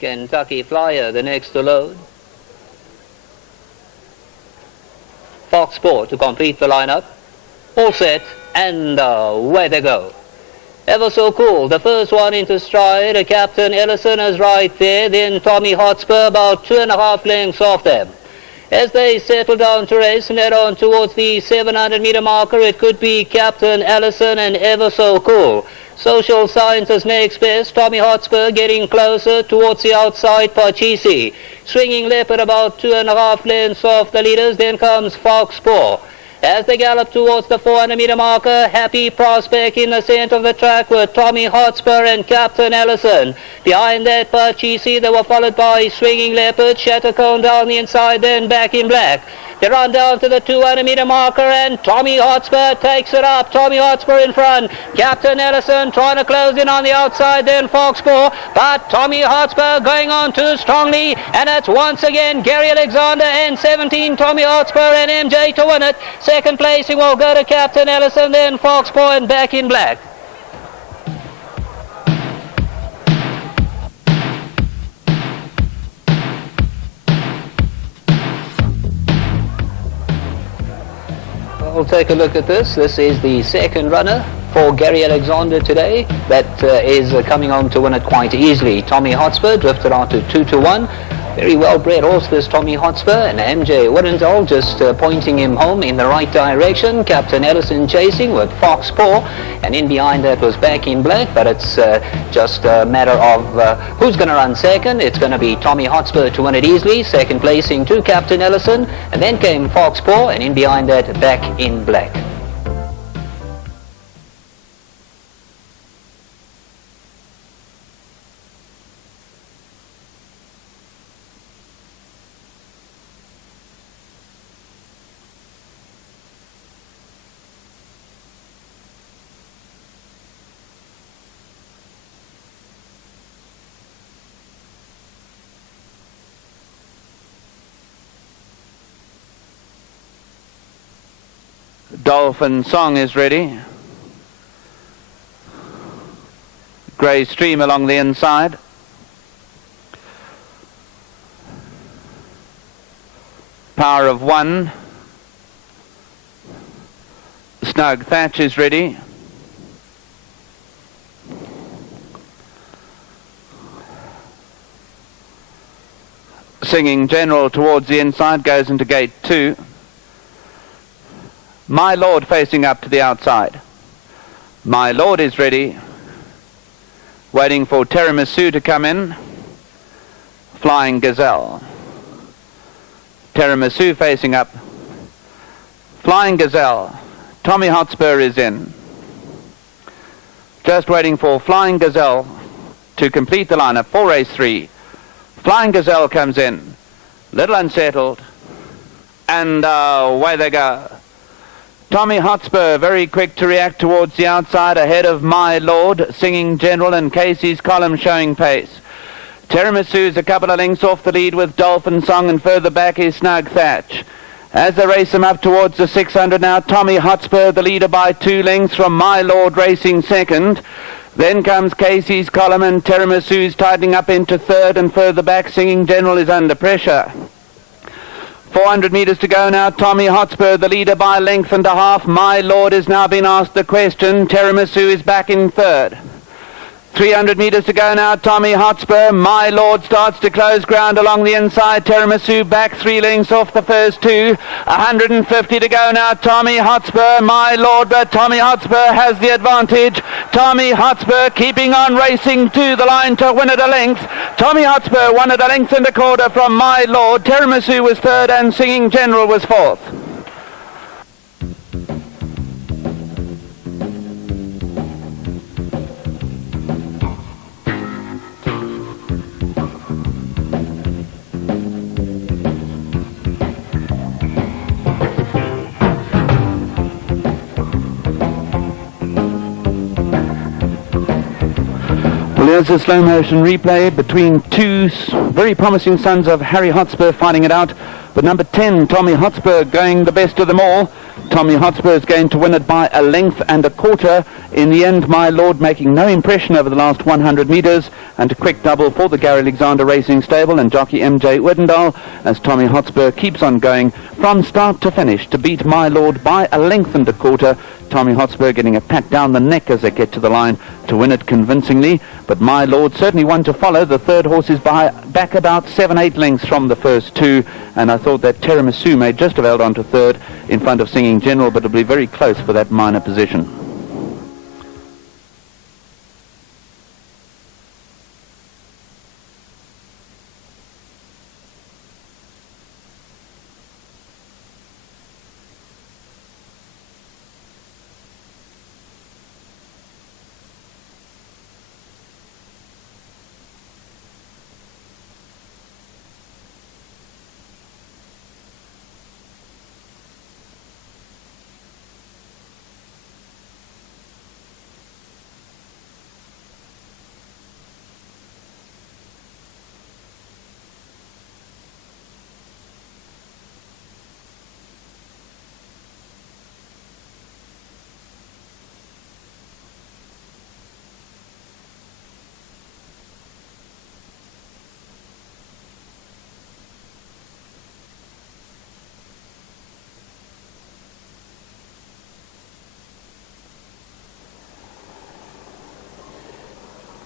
Kentucky Flyer, the next to load. Hotspur to complete the lineup. All set, and away they go. Ever So Cool, the first one into stride. Captain Ellison is right there. Then Tommy Hotspur about 2.5 lengths off them. As they settle down to race and head on towards the 700-meter marker, it could be Captain Ellison and Ever So Cool. Social Science is next best. Tommy Hotspur getting closer towards the outside. Pachisi swinging left at about 2.5 lengths off the leaders. Then comes Hotspur. As they gallop towards the 400-meter marker, Happy Prospect in the center of the track with Tommy Hotspur and Captain Ellison. Behind that, Pachisi, they were followed by Swinging Leopard, Shattercone down the inside, then Back in Black. They run down to the 200-meter marker, and Tommy Hotspur takes it up. Tommy Hotspur in front. Captain Ellison trying to close in on the outside, then Hotspur. But Tommy Hotspur going on too strongly, and it's once again Gary Alexander and 17 Tommy Hotspur and MJ to win it. Second placing will go to Captain Ellison, then Hotspur and Back in Black. We'll take a look at this. This is the second runner for Gary Alexander today that is coming on to win it quite easily. Tommy Hotspur drifted on to 2-1. Very well bred horse, this Tommy Hotspur, and MJ Woodendall just pointing him home in the right direction. Captain Ellison chasing with Hotspur, and in behind that was Back in Black, but it's just a matter of who's going to run second. It's going to be Tommy Hotspur to win it easily. Second placing to Captain Ellison, and then came Hotspur, and in behind that Back in Black. Dolphin Song is ready. Grey Stream along the inside. Power of One. Snug Thatch is ready. Singing General towards the inside goes into gate 2. My Lord facing up to the outside. My Lord is ready. Waiting for Tiramisu to come in. Flying Gazelle. Tiramisu facing up. Flying Gazelle. Tommy Hotspur is in. Just waiting for Flying Gazelle to complete the lineup for race 3. Flying Gazelle comes in. Little unsettled. And away they go. Tommy Hotspur very quick to react towards the outside ahead of My Lord, Singing General, and Casey's Column showing pace. Tiramisu's a couple of lengths off the lead with Dolphin Song, and further back is Snug Thatch. As they race them up towards the 600 now, Tommy Hotspur the leader by 2 lengths from My Lord racing second. Then comes Casey's Column, and Tiramisu's tightening up into third, and further back Singing General is under pressure. 400 metres to go now. Tommy Hotspur the leader by 1.5 lengths. My Lord has now been asked the question. Tiramisu is back in third. 300 metres to go now. Tommy Hotspur. My Lord starts to close ground along the inside. Tiramisu back 3 lengths off the first 2. 150 to go now. Tommy Hotspur. My Lord, but Tommy Hotspur has the advantage. Tommy Hotspur keeping on racing to the line to win at a length. Tommy Hotspur won at 1.25 lengths from My Lord. Tiramisu was third and Singing General was fourth. There's a slow motion replay between 2 very promising sons of Harry Hotspur fighting it out, but number 10 Tommy Hotspur going the best of them all. Tommy Hotspur is going to win it by a length and a quarter. In the end, My Lord making no impression over the last 100 metres, and a quick double for the Gary Alexander Racing Stable and jockey MJ Widdendal as Tommy Hotspur keeps on going from start to finish to beat My Lord by a length and a quarter. Tommy Hotspur getting a pat down the neck as they get to the line to win it convincingly, but My Lord certainly one to follow. The third horse is back about 7-8 lengths from the first two, and I thought that Tiramisu may just have held on to third in front of Singing General, but it'll be very close for that minor position.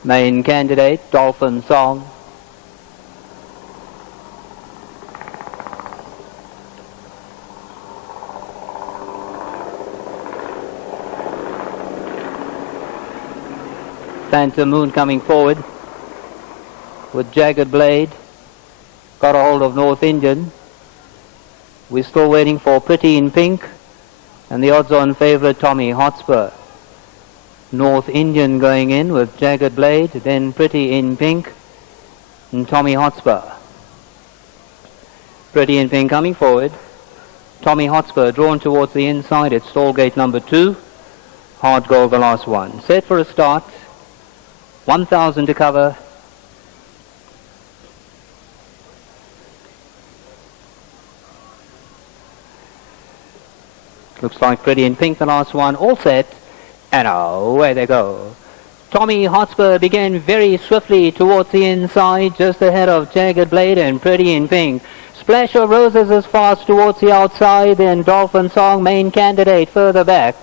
Main candidate, Dolphin Song. Phantom Moon coming forward with Jagged Blade. Got a hold of North Indian. We're still waiting for Pretty in Pink and the odds-on favourite Tommy Hotspur. North Indian going in with Jagged Blade, then Pretty in Pink and Tommy Hotspur. Pretty in Pink coming forward. Tommy Hotspur drawn towards the inside at stall gate number 2. Hard Gold the last one. Set for a start. 1,000 to cover. Looks like Pretty in Pink the last one. All set. And away they go. Tommy Hotspur began very swiftly towards the inside, just ahead of Jagged Blade and Pretty in Pink. Splash of Roses is fast towards the outside, then Dolphin Song, main candidate, further back.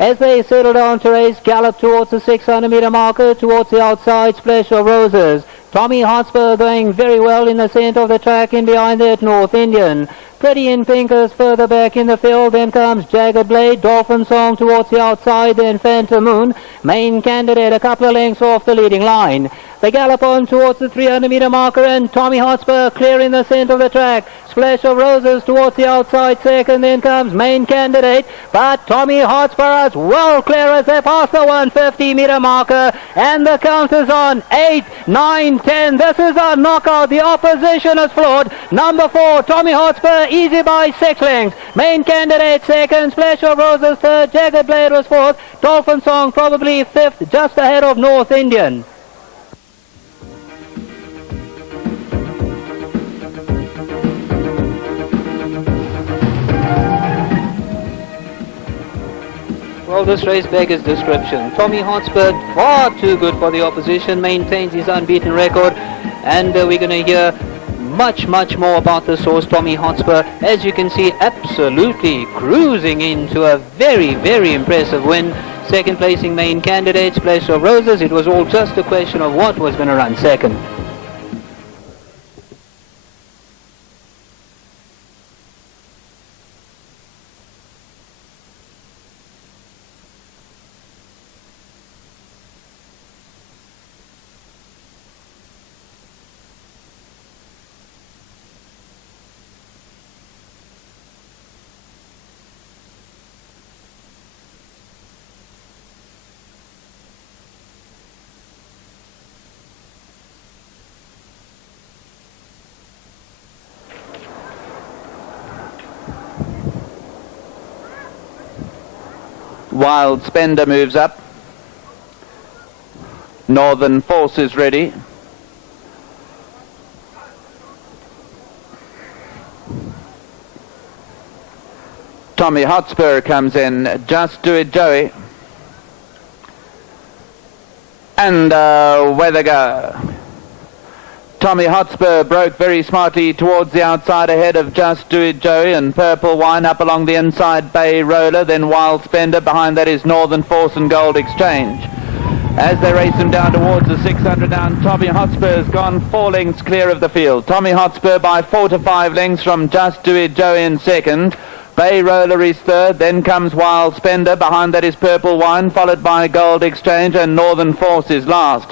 As they settle down to race, gallop towards the 600-meter marker, towards the outside, Splash of Roses. Tommy Hotspur going very well in the centre of the track, in behind that North Indian. Pretty in Pink is further back in the field, then comes Jagged Blade, Dolphin Song towards the outside, then Phantom Moon. Main candidate a couple of lengths off the leading line. They gallop on towards the 300-meter marker, and Tommy Hotspur clear in the centre of the track. Splash of Roses towards the outside second, then comes main candidate, but Tommy Hotspur is well clear as they pass the 150-meter marker, and the count is on 8, 9, 10. This is a knockout. The opposition is floored. Number 4, Tommy Hotspur, easy by 6 lengths. Main candidate second, Splash of Roses third, Jagged Blade was fourth, Dolphin Song probably fifth, just ahead of North Indian. Well, this race beggars description. Tommy Hotspur, far too good for the opposition, maintains his unbeaten record, and we're going to hear much more about this horse, Tommy Hotspur. As you can see, absolutely cruising into a very impressive win. Second placing main candidate, Splash of Roses. It was all just a question of what was going to run second. Wild Spender moves up. Northern Force is ready. Tommy Hotspur comes in. Just Do It Joey. And away they go. Tommy Hotspur broke very smartly towards the outside ahead of Just Do It Joey, and Purple Wine up along the inside, Bay Roller, then Wild Spender. Behind that is Northern Force and Gold Exchange. As they race him down towards the 600 down, Tommy Hotspur's gone 4 lengths clear of the field. Tommy Hotspur by 4 to 5 lengths from Just Do It Joey in second. Bay Roller is third, then comes Wild Spender. Behind that is Purple Wine, followed by Gold Exchange, and Northern Force is last.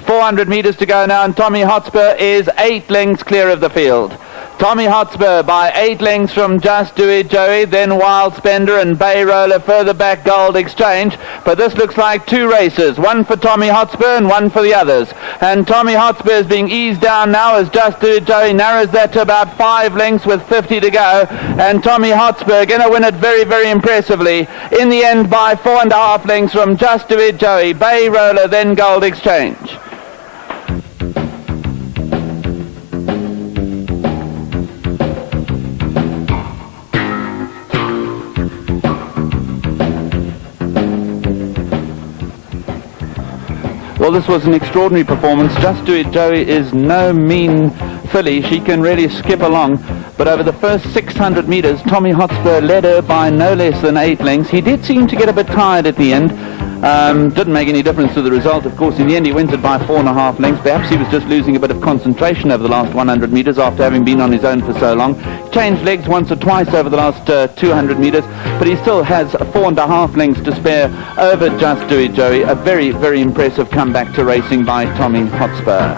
400 metres to go now, and Tommy Hotspur is 8 lengths clear of the field. Tommy Hotspur by 8 lengths from Just Do It Joey, then Wild Spender and Bay Roller, further back Gold Exchange. But this looks like 2 races, one for Tommy Hotspur and one for the others. And Tommy Hotspur is being eased down now as Just Do It Joey narrows that to about 5 lengths with 50 to go. And Tommy Hotspur going to win it very, very impressively. In the end by 4.5 lengths from Just Do It Joey, Bay Roller, then Gold Exchange. Well, this was an extraordinary performance. Just Do It Joey is no mean filly. She can really skip along. But over the first 600 metres, Tommy Hotspur led her by no less than 8 lengths. He did seem to get a bit tired at the end. Didn't make any difference to the result. Of course, in the end, he wins it by 4.5 lengths. Perhaps he was just losing a bit of concentration over the last 100 metres after having been on his own for so long. Changed legs once or twice over the last 200 metres, but he still has 4.5 lengths to spare over Just Do It Joey. A very, very impressive comeback to racing by Tommy Hotspur.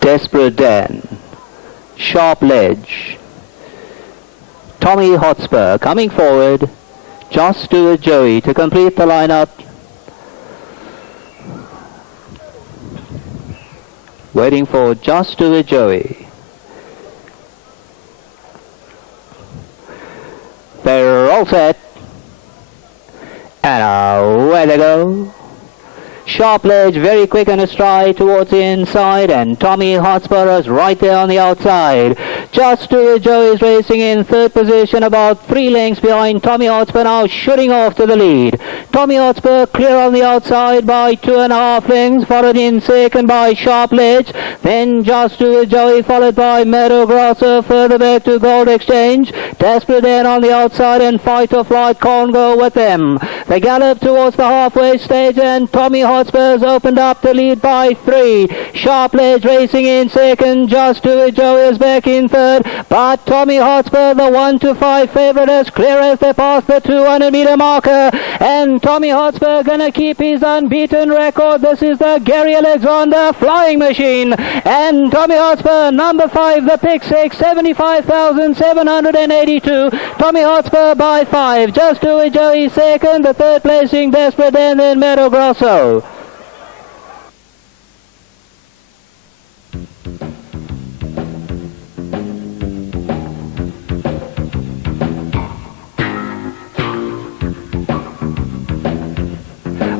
Desperate Dan, Sharp Ledge, Tommy Hotspur coming forward, Just Do It Joey to complete the lineup. Waiting for Just Do It Joey. They're all set. And away they go. Sharp Ledge very quick on a stride towards the inside, and Tommy Hotspur is right there on the outside. Just Do It Joey is racing in third position, about 3 lengths behind Tommy Hotspur, now shooting off to the lead. Tommy Hotspur clear on the outside by 2.5 lengths, followed in second by Sharp Ledge. Then Just Do It Joey, followed by Meadow Grosser, further back to Gold Exchange. Desperate Dan on the outside, and Fight or Flight can't go with them. They gallop towards the halfway stage, and Tommy Hotspur's opened up the lead by 3. Sharp Ledge racing in second. Just Do It Joey is back in third. But Tommy Hotspur, the 1 to 5 favourite, as clear as they pass the 200 metre marker. And Tommy Hotspur going to keep his unbeaten record. This is the Gary Alexander Flying Machine. And Tommy Hotspur, number 5, the pick 6, 75,782. Tommy Hotspur by 5. Just Do It Joey second. The third placing Desperate Dan, then Meadow Grosso.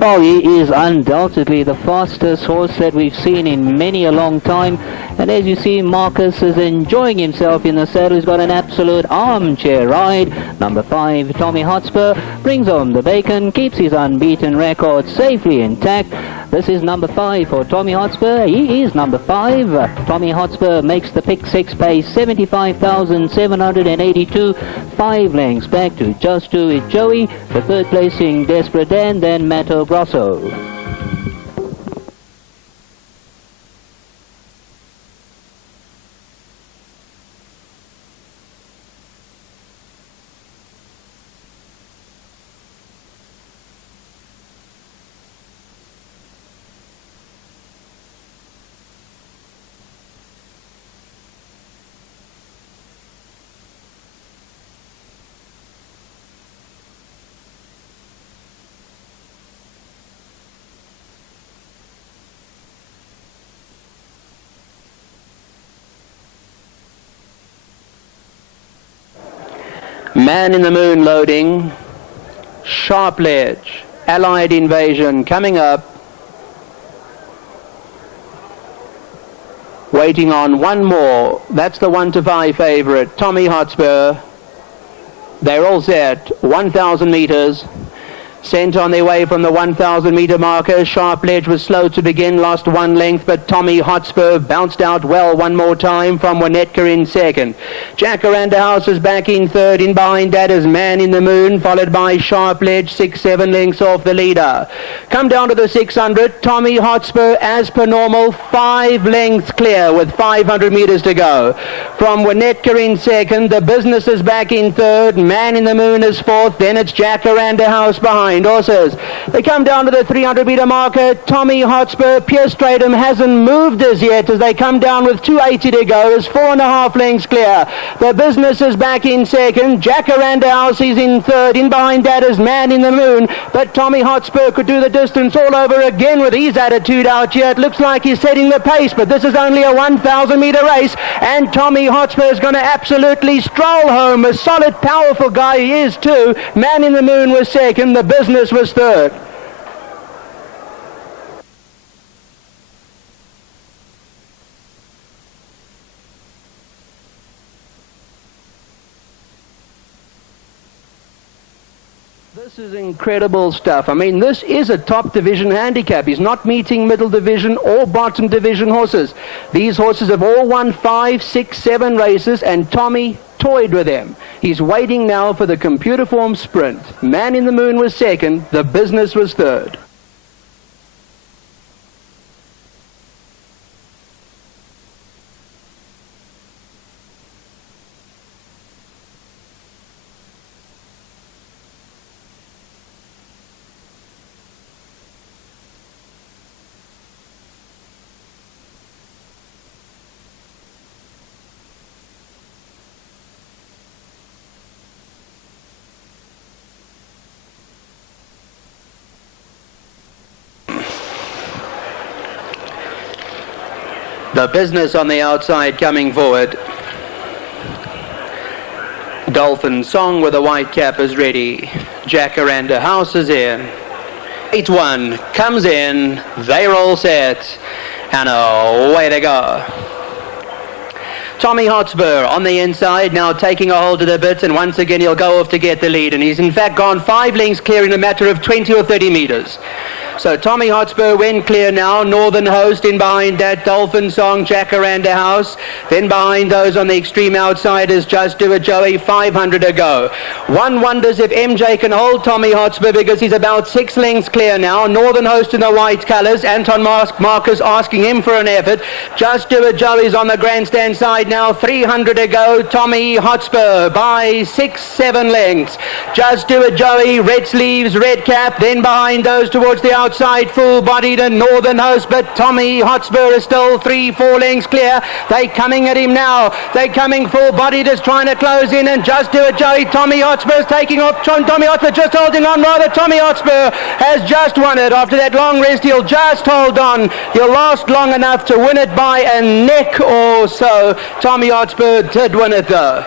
Oh, he is undoubtedly the fastest horse that we've seen in many a long time. And as you see, Marcus is enjoying himself in the saddle. He's got an absolute armchair ride. Number 5, Tommy Hotspur, brings home the bacon, keeps his unbeaten record safely intact. This is number 5 for Tommy Hotspur. He is number 5. Tommy Hotspur makes the pick 6 pace, 75,782. 5 lengths back to Just Do It Joey. The third placing Desperate Dan, then Mato Grosso. Man in the Moon loading. Sharp Ledge. Allied Invasion coming up. Waiting on one more. That's the 1 to 5 favorite, Tommy Hotspur. They're all set. 1,000 meters. Sent on their way from the 1,000 meter marker. Sharp Ledge was slow to begin, lost 1 length, but Tommy Hotspur bounced out well one more time from Winnetka in second. Jacaranda House is back in third. In behind that is Man in the Moon, followed by Sharp Ledge, 6-7 lengths off the leader. Come down to the 600. Tommy Hotspur, as per normal, 5 lengths clear with 500 meters to go. From Winnetka in second, the Business is back in third. Man in the Moon is fourth. Then it's Jacaranda House behind. Horses. They come down to the 300 meter marker. Tommy Hotspur, Pierce Stratum hasn't moved as yet as they come down with 280 to go. Is 4.5 lengths clear. The Business is back in second. Jacaranda House is in third. In behind that is Man in the Moon. But Tommy Hotspur could do the distance all over again with his attitude out here. It looks like he's setting the pace, but this is only a 1,000 meter race, and Tommy Hotspur is going to absolutely stroll home. A solid, powerful guy he is too. Man in the Moon was second. The Business was third. This is incredible stuff. I mean, this is a top division handicap. He's not meeting middle division or bottom division horses. These horses have all won 5, 6, 7 races, and Tommy toyed with them. He's waiting now for the computer form sprint. Man in the Moon was second. The Business was third. The Business on the outside coming forward. Dolphin Song with a white cap is ready. Jacaranda House is in. 8-1 comes in. They're all set. And away they go. Tommy Hotspur on the inside, now taking a hold of the bit, and once again he'll go off to get the lead. And he's in fact gone 5 lengths clear in a matter of 20 or 30 meters. So Tommy Hotspur went clear now. Northern Host in behind that. Dolphin Song, Jacaranda House. Then behind those on the extreme outside is Just Do It Joey, 500 to go. One wonders if MJ can hold Tommy Hotspur, because he's about 6 lengths clear now. Northern Host in the white colours. Anton Marcus asking him for an effort. Just Do It Joey's on the grandstand side now. 300 to go. Tommy Hotspur by 6, 7 lengths. Just Do It Joey, red sleeves, red cap. Then behind those towards the outside, full-bodied and Northern Host, but Tommy Hotspur is still 3, 4 lengths clear. They're coming at him now. They're coming full-bodied, is trying to close in, and Just Do It Joey. Tommy Hotspur is taking off. Tommy Hotspur just holding on rather. Tommy Hotspur has just won it. After that long rest, he'll just hold on. He'll last long enough to win it by a neck or so. Tommy Hotspur did win it though.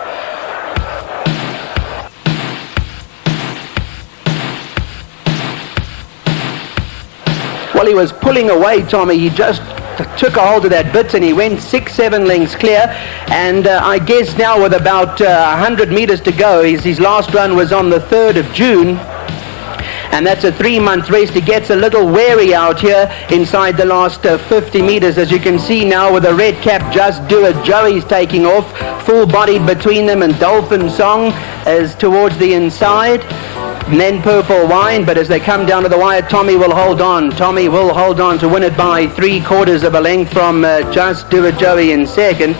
Well, he was pulling away, Tommy. He just took a hold of that bit and he went 6, 7 lengths clear. And I guess now with about 100 meters to go, his last run was on the 3rd of June. And that's a 3-month race. He gets a little wary out here inside the last 50 meters. As you can see now with the red cap, Just Do It Joey's taking off. Full-bodied between them, and Dolphin Song is towards the inside. And then Purple Wine, but as they come down to the wire, Tommy will hold on. Tommy will hold on to win it by 3/4 of a length from Just Do It Joey in second.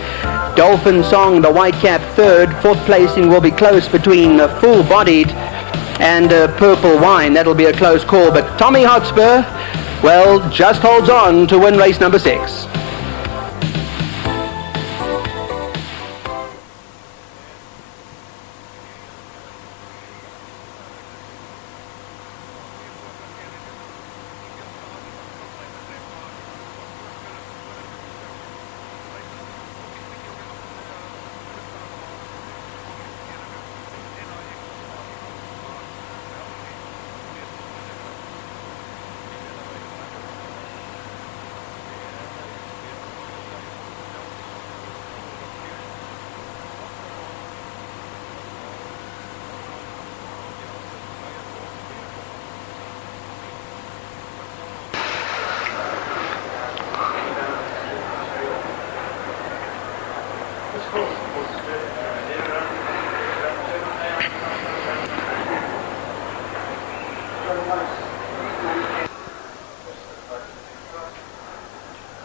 Dolphin Song, the white cap, third. 4th placing will be close between Full-Bodied and Purple Wine. That'll be a close call, but Tommy Hotspur, well, just holds on to win race number 6.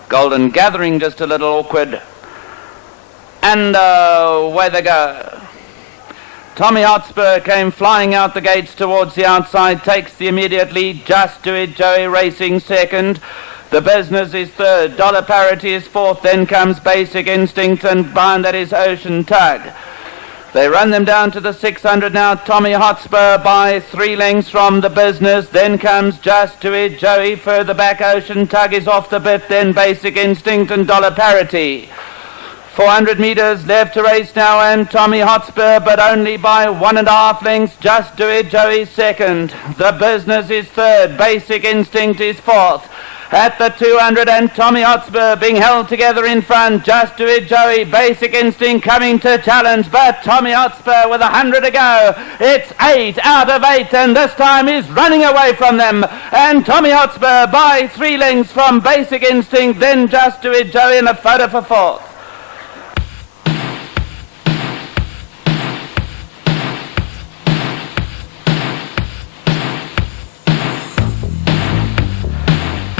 Golden gathering just a little awkward. And away they go. Tommy Hotspur came flying out the gates towards the outside, takes the immediate lead. Just Do It Joey racing second. The Business is third. Dollar Parity is fourth. Then comes Basic Instinct, and behind that is Ocean Tug. They run them down to the 600 now. Tommy Hotspur by 3 lengths from The Business. Then comes Just Do It Joey. Further back, Ocean Tug is off the bit. Then Basic Instinct and Dollar Parity. 400 metres left to race now, and Tommy Hotspur, but only by 1.5 lengths. Just Do It Joey second. The Business is third. Basic Instinct is fourth. At the 200, and Tommy Hotspur being held together in front. Just Do It Joey, Basic Instinct coming to challenge, but Tommy Hotspur with 100 to go. It's 8 out of 8, and this time is running away from them. And Tommy Hotspur by 3 lengths from Basic Instinct, then Just Do It Joey in a photo for fourth.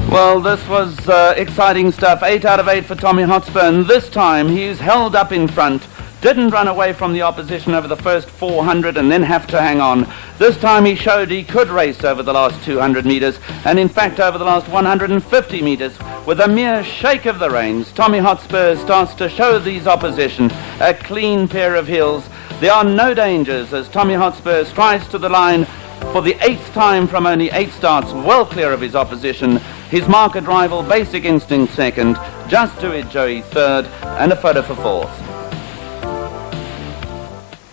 Well, this was exciting stuff. 8 out of 8 for Tommy Hotspur, and this time he's held up in front. Didn't run away from the opposition over the first 400 and then have to hang on. This time he showed he could race over the last 200 metres, and in fact over the last 150 metres. With a mere shake of the reins, Tommy Hotspur starts to show these opposition a clean pair of heels. There are no dangers as Tommy Hotspur strides to the line for the 8th time from only 8 starts, well clear of his opposition. His market rival, Basic Instinct, second. Just Do It Joey, third. And a photo for fourth.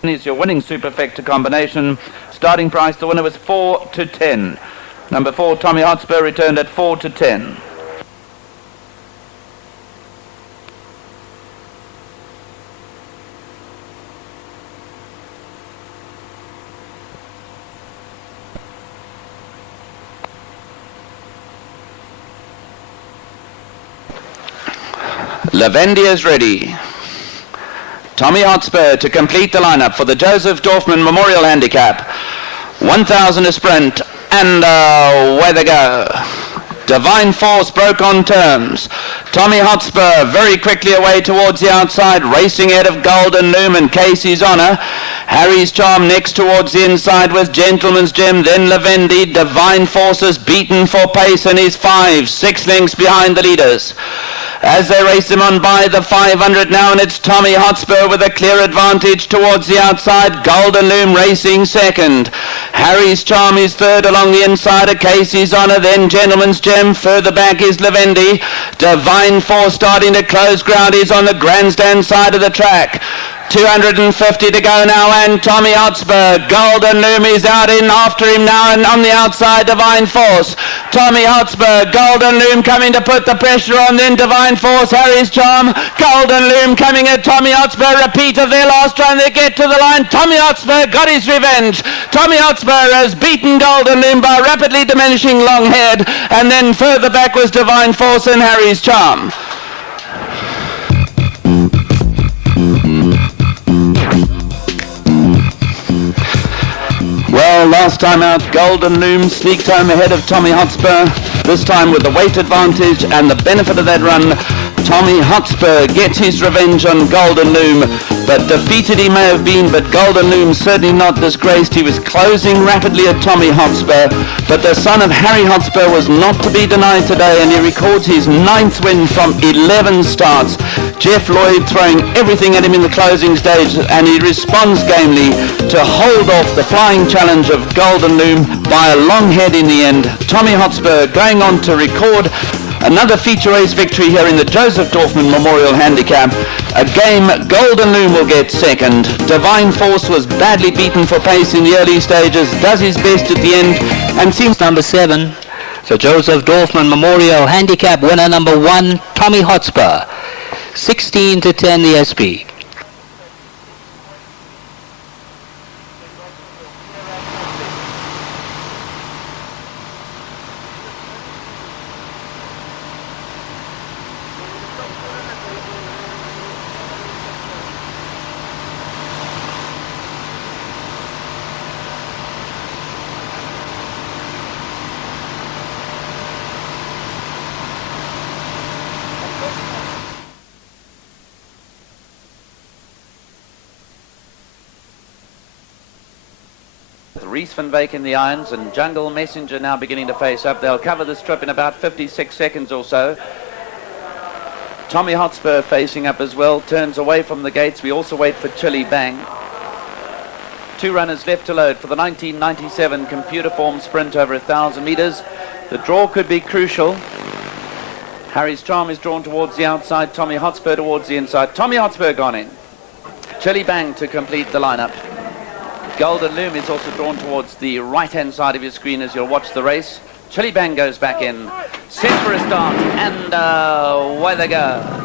Is your winning superfecta combination. Starting price, the winner was 4 to 10. Number 4, Tommy Hotspur, returned at 4 to 10. Lavendi is ready. Tommy Hotspur to complete the lineup for the Joseph Dorfman Memorial Handicap. 1,000 a sprint, and away they go. Divine Force broke on terms. Tommy Hotspur very quickly away towards the outside, racing ahead of Golden Loom and Casey's Honour. Harry's Charm next towards the inside with Gentleman's Gem, then Lavendi. Divine Force is beaten for pace and is 5-6 lengths behind the leaders. As they race him on by the 500 now, and it's Tommy Hotspur with a clear advantage towards the outside. Golden Loom racing second. Harry's Charm is third along the inside of Casey's Honour, then Gentleman's Gem. Further back is Lavendi. Divine Force starting to close ground. He's on the grandstand side of the track. 250 to go now, and Tommy Hotspur. Golden Loom is out in after him now, and on the outside Divine Force. Tommy Hotspur, Golden Loom coming to put the pressure on, then Divine Force, Harry's Charm. Golden Loom coming at Tommy Hotspur. Repeat of their last run. They get to the line. Tommy Hotspur got his revenge. Tommy Hotspur has beaten Golden Loom by rapidly diminishing long head, and then further back was Divine Force and Harry's Charm. Well, last time out, Golden Loom sneaked home ahead of Tommy Hotspur. This time with the weight advantage and the benefit of that run, Tommy Hotspur gets his revenge on Golden Loom. But defeated he may have been, but Golden Loom certainly not disgraced. He was closing rapidly at Tommy Hotspur. But the son of Harry Hotspur was not to be denied today, and he records his 9th win from 11 starts. Jeff Lloyd throwing everything at him in the closing stage, and he responds gamely to hold off the flying challenge of Golden Loom by a long head in the end. Tommy Hotspur going on to record another feature race victory here in the Joseph Dorfman Memorial Handicap. A game Golden Loom will get second. Divine Force was badly beaten for pace in the early stages, does his best at the end, and seems Number 7, the Joseph Dorfman Memorial Handicap winner number 1, Tommy Hotspur. 16 to 10 the SP. Reese van Wyk in the irons and Jungle Messenger now beginning to face up. They'll cover the strip in about 56 seconds or so. Tommy Hotspur facing up as well, turns away from the gates. We also wait for Chili Bang. 2 runners left to load for the 1997 computer form sprint over 1,000 metres. The draw could be crucial. Harry's Charm is drawn towards the outside, Tommy Hotspur towards the inside. Tommy Hotspur gone in. Chili Bang to complete the lineup. Golden Loom is also drawn towards the right-hand side of your screen as you'll watch the race. Chili Bang goes back in, set for a start, and away they go.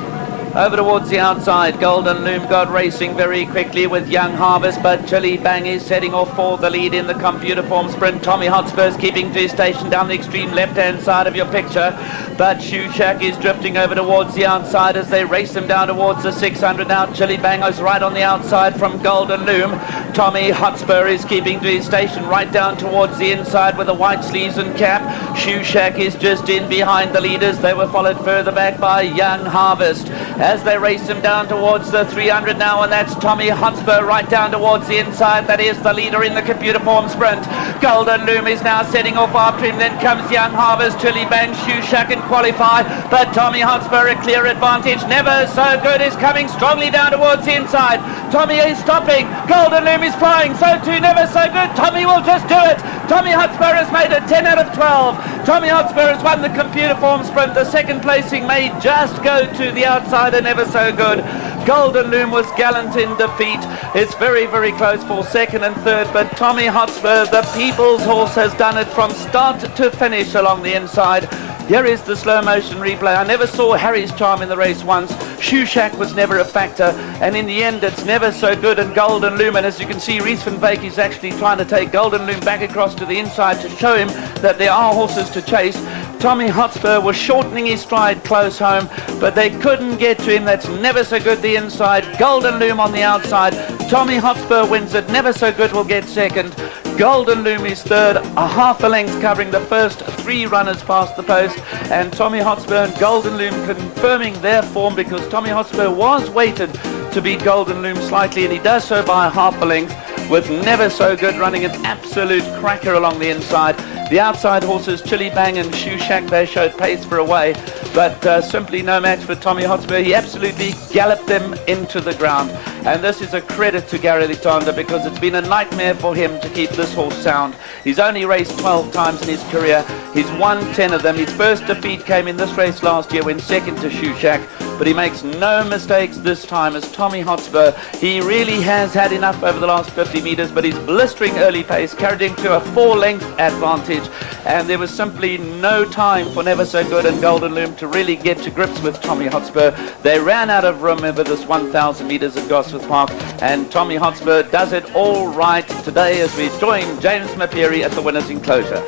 Over towards the outside, Golden Loom got racing very quickly with Young Harvest, but Chili Bang is setting off for the lead in the computer form sprint. Tommy Hotspur's keeping to his station down the extreme left-hand side of your picture, but Shoe Shack is drifting over towards the outside as they race them down towards the 600 now. Chili Bang is right on the outside from Golden Loom. Tommy Hotspur is keeping to his station right down towards the inside with the white sleeves and cap. Shoe Shack is just in behind the leaders. They were followed further back by Young Harvest as they race them down towards the 300 now, and that's Tommy Hotspur right down towards the inside. That is the leader in the computer form sprint. Golden Loom is now setting off after him. Then comes Young Harvest, Chili Bang, Shoe Shack and qualify, but Tommy Hotspur a clear advantage. Never So Good is coming strongly down towards the inside. Tommy is stopping. Golden Loom is flying. So too Never So Good. Tommy will just do it. Tommy Hotspur has made it 10 out of 12. Tommy Hotspur has won the computer form sprint. The second placing may just go to the outsider Never So Good. Golden Loom was gallant in defeat. It's very, very close for second and third, but Tommy Hotspur, the people's horse, has done it from start to finish along the inside. Here is the slow motion replay. I never saw Harry's Charm in the race once. Shoe Shack was never a factor, and in the end it's Never So Good and Golden Loom. And as you can see, Reese van Wyk is actually trying to take Golden Loom back across to the inside to show him that there are horses to chase. Tommy Hotspur was shortening his stride close home, but they couldn't get to him. That's Never So Good the inside, Golden Loom on the outside. Tommy Hotspur wins it. Never So Good will get second. Golden Loom is third, a half a length covering the first 3 runners past the post, and Tommy Hotspur and Golden Loom confirming their form, because Tommy Hotspur was weighted to beat Golden Loom slightly, and he does so by a half a length, with Never So Good running an absolute cracker along the inside. The outside horses, Chili Bang and Shoe Shack, they showed pace for away, but simply no match for Tommy Hotspur. He absolutely galloped them into the ground, and this is a credit to Gary Alexander, because it's been a nightmare for him to keep this horse sound. He's only raced 12 times in his career. He's won 10 of them. His first defeat came in this race last year when second to Shoe Shack, but he makes no mistakes this time as Tommy Hotspur. He really has had enough over the last 50 metres, but his blistering early pace carried him to a 4-length advantage, and there was simply no time for Never So Good and Golden Loom to really get to grips with Tommy Hotspur. They ran out of room over this 1,000 metres at Gosforth Park, and Tommy Hotspur does it all right today as we join James Mapiri at the winner's enclosure.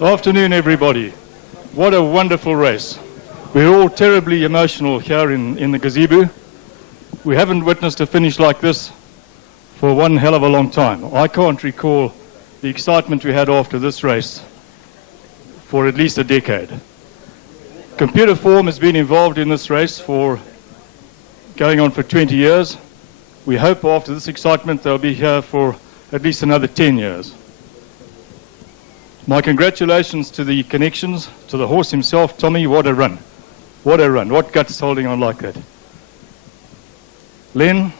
Afternoon, everybody. What a wonderful race. We're all terribly emotional here in the gazebo. We haven't witnessed a finish like this for one hell of a long time. I can't recall the excitement we had after this race for at least a decade. Computer Form has been involved in this race for going on for 20 years. We hope after this excitement they'll be here for at least another 10 years. My congratulations to the connections, to the horse himself. Tommy, what a run. What a run. What guts holding on like that. Len,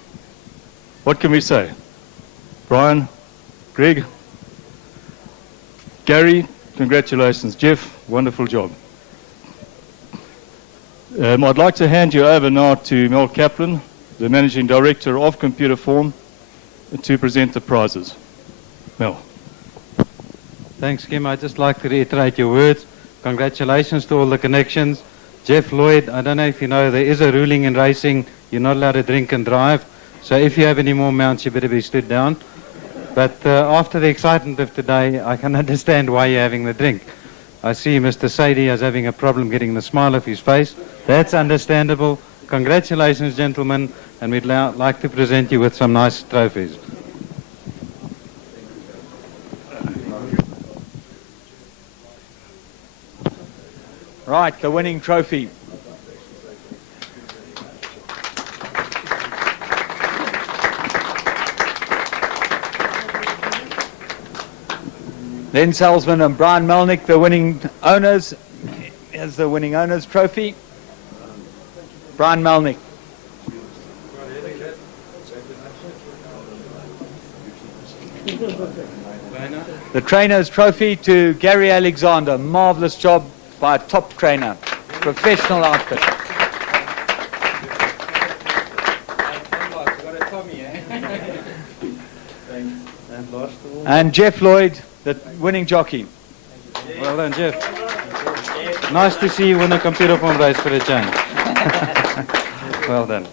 what can we say? Brian, Greg, Gary, congratulations. Jeff, wonderful job. I'd like to hand you over now to Mel Kaplan, the Managing Director of Computer Form, to present the prizes. Mel. Thanks, Kim. I'd just like to reiterate your words. Congratulations to all the connections. Jeff Lloyd, I don't know if you know, there is a ruling in racing, you're not allowed to drink and drive. So if you have any more mounts, you better be stood down. But after the excitement of today, I can understand why you're having the drink. I see Mr. Sadie is having a problem getting the smile off his face. That's understandable. Congratulations, gentlemen, and we'd like to present you with some nice trophies. Right, the winning trophy. Len Salzman and Brian Melnick, the winning owners. Here's the winning owners trophy. Brian Melnick. The trainer's trophy to Gary Alexander. Marvelous job by a top trainer. Professional outfit. And Jeff Lloyd, the winning jockey. Well done, Jeff. Nice to see you win a computer form race for a change. Well done.